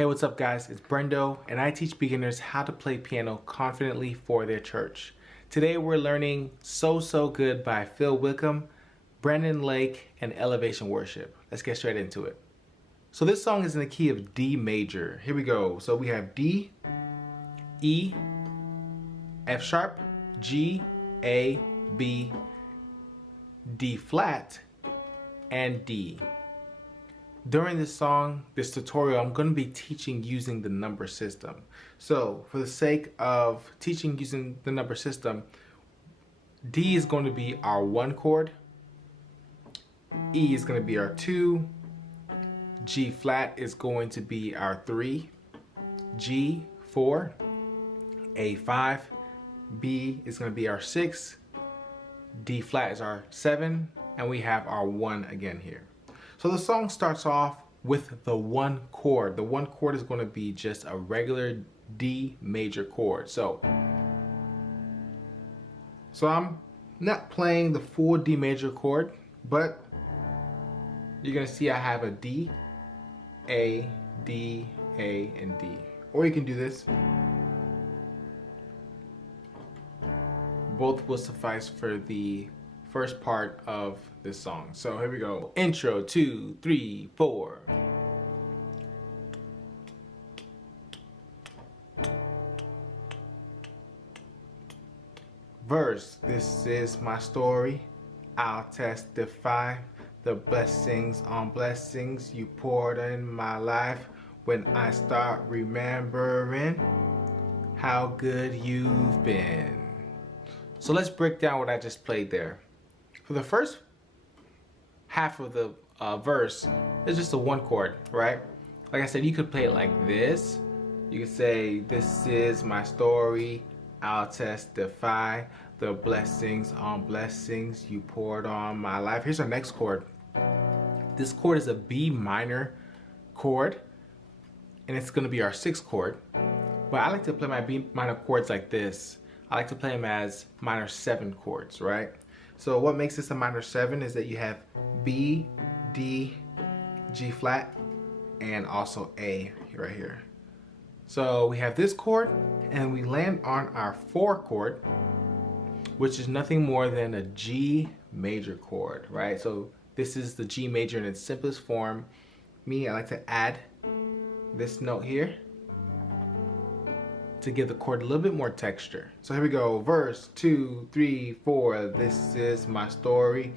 Hey, what's up guys? It's Brendo and I teach beginners how to play piano confidently for their church. Today we're learning So Good by Phil Wickham, Brandon Lake, and Elevation Worship. Let's get straight into it. So this song is in the key of D major. Here we go. So we have D, E, F sharp, G, A, B, D flat, and D. During this song, this tutorial, I'm going to be teaching using the number system. So for the sake of teaching using the number system, D is going to be our 1 chord, E is going to be our 2, G flat is going to be our 3, G 4, A 5, B is going to be our 6, D flat is our 7, and we have our 1 again here. So the song starts off with the 1 chord. The 1 chord is going to be just a regular D major chord. So I'm not playing the full D major chord, but you're going to see I have a D, A, D, A, and D. Or you can do this. Both will suffice for the first part of this song. So here we go. Intro, 2, 3, 4. Verse, this is my story. I'll testify the blessings on blessings you poured in my life when I start remembering how good you've been. So let's break down what I just played there. For the first half of the verse, it's just a 1 chord, right? Like I said, you could play it like this. You could say, this is my story, I'll testify the blessings on blessings you poured on my life. Here's our next chord. This chord is a B minor chord, and it's going to be our 6th chord. But I like to play my B minor chords like this. I like to play them as minor 7 chords, right? So what makes this a minor 7 is that you have B, D, G flat, and also A right here. So we have this chord, and we land on our 4 chord, which is nothing more than a G major chord, right? So this is the G major in its simplest form. I like to add this note here to give the chord a little bit more texture. So here we go, verse 2, 3, 4. This is my story,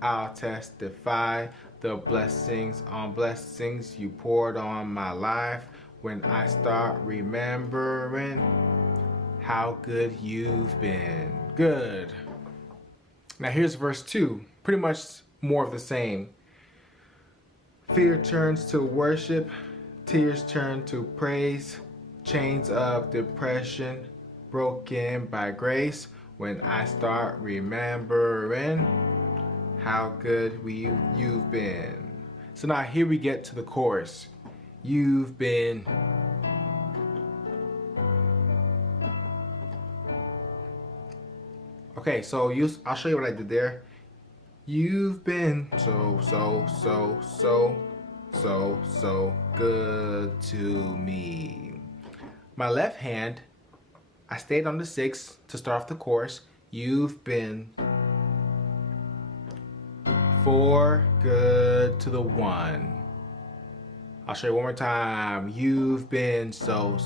I'll testify the blessings on blessings you poured on my life when I start remembering how good you've been. Good. Now here's verse 2, pretty much more of the same. Fear turns to worship, tears turn to praise, chains of depression broken by grace when I start remembering how good you've been. So now here we get to the chorus. You've been. Okay, so I'll show you what I did there. You've been so good to me. My left hand, I stayed on the 6 to start off the chorus. You've been for good to the 1. I'll show you one more time. You've been so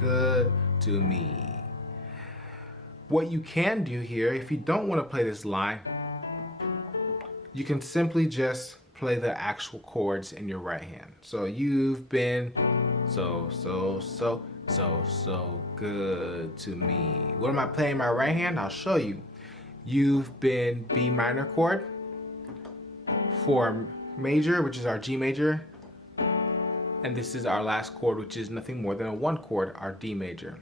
good to me. What you can do here, if you don't want to play this line, you can simply just play the actual chords in your right hand. So you've been so good to me. What am I playing in my right hand? I'll show you. You've been B minor chord, 4 major, which is our G major, and this is our last chord, which is nothing more than a 1 chord, our D major.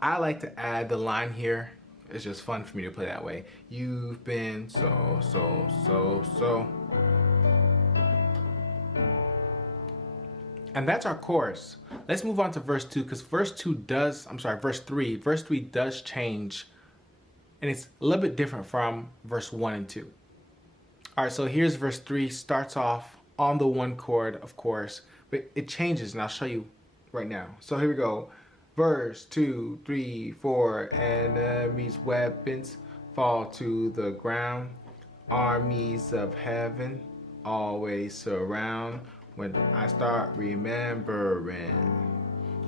I like to add the line here. It's just fun for me to play that way. You've been so. And that's our chorus. Let's move on to verse 2, because verse 3 does change, and it's a little bit different from verse 1 and 2. All right, so here's verse 3, starts off on the one chord, of course, but it changes, and I'll show you right now. So here we go. Verse 2, 3, 4. Enemies' weapons fall to the ground. Armies of heaven always surround when I start remembering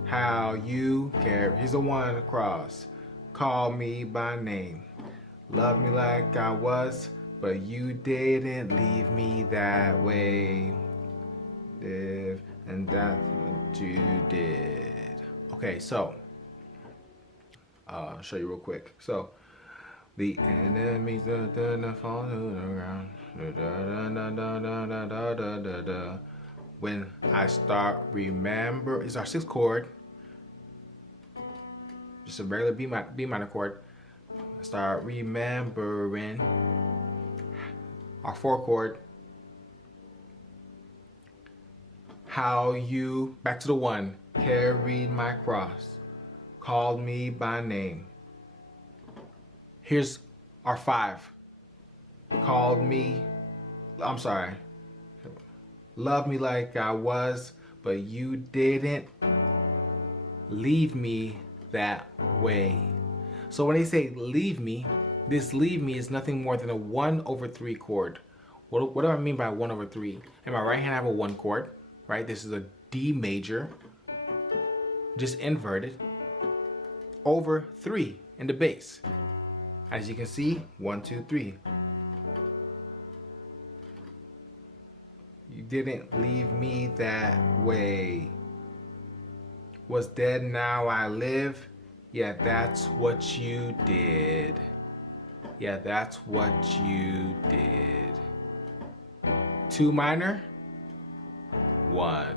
how you carried. Here's the one across. Call me by name. Love me like I was, but you didn't leave me that way. Live, and that's what you did. Okay, so I'll show you real quick. So the enemies fall to the ground. When I start remember, it's our 6th chord. Just a regular B minor chord. I start remembering our 4th chord. How you, back to the 1, carried my cross, called me by name. Here's our 5. Called me, I'm sorry, love me like I was, but you didn't leave me that way. So when they say leave me, this leave me is nothing more than a 1/3 chord. What do I mean by 1/3? In my right hand I have a 1 chord, right? This is a D major, just inverted, over 3 in the bass. As you can see, 1, 2, 3. You didn't leave me that way. Was dead, now I live. Yeah, that's what you did. Yeah, that's what you did. 2 minor, 1.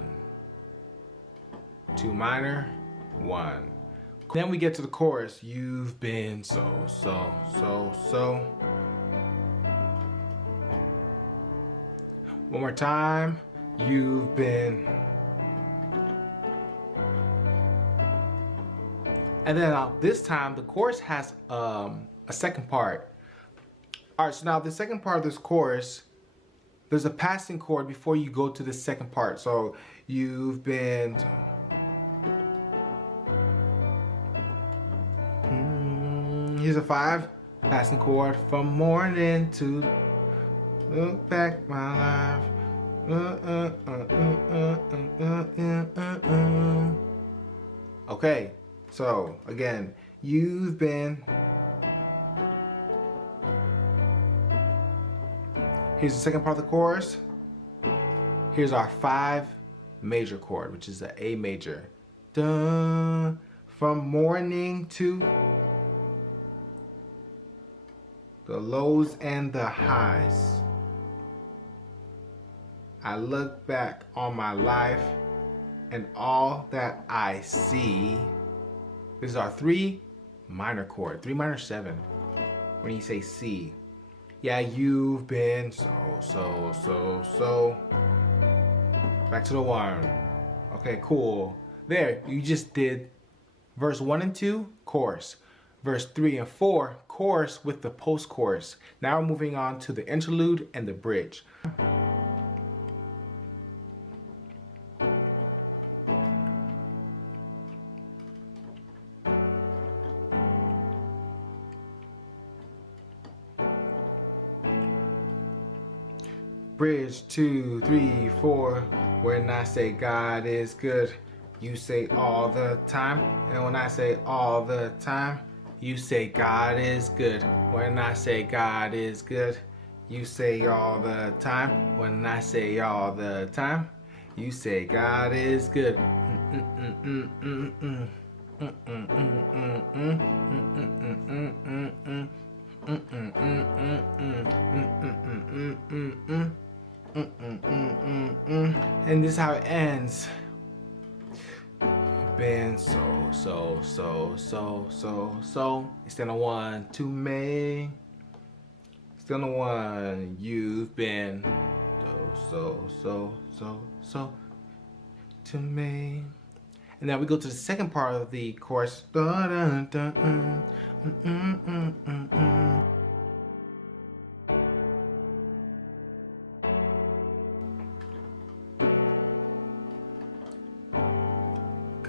2 minor, 1. Then we get to the chorus. You've been so. One more time. You've been. And then this time the chorus has a second part. All right, so now the second part of this chorus, there's a passing chord before you go to the second part. So you've been. Here's a 5, passing chord from morning to look back my life. Okay, so again, you've been. Here's the second part of the chorus. Here's our 5 major chord, which is the A major. Duh, from morning to the lows and the highs. I look back on my life and all that I see. This is our 3 minor chord, 3 minor 7. When you say C. Yeah, you've been so. Back to the 1. Okay, cool. There, you just did verse 1 and 2, chorus. Verse 3 and 4, chorus with the post-chorus. Now we're moving on to the interlude and the bridge. Bridge 2, 3, 4. When I say God is good, you say all the time. And when I say all the time, you say God is good. When I say God is good, you say all the time. When I say all the time, you say God is good. And this is how it ends. Been so. Still a 1 to me. Still a 1. You've been so to me. And now we go to the second part of the chorus.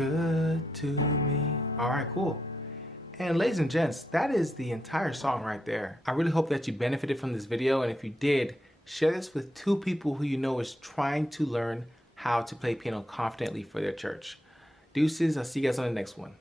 good to me. All right, cool. And ladies and gents, that is the entire song right there. I really hope that you benefited from this video, and if you did, share this with 2 people who you know is trying to learn how to play piano confidently for their church. Deuces, I'll see you guys on the next one.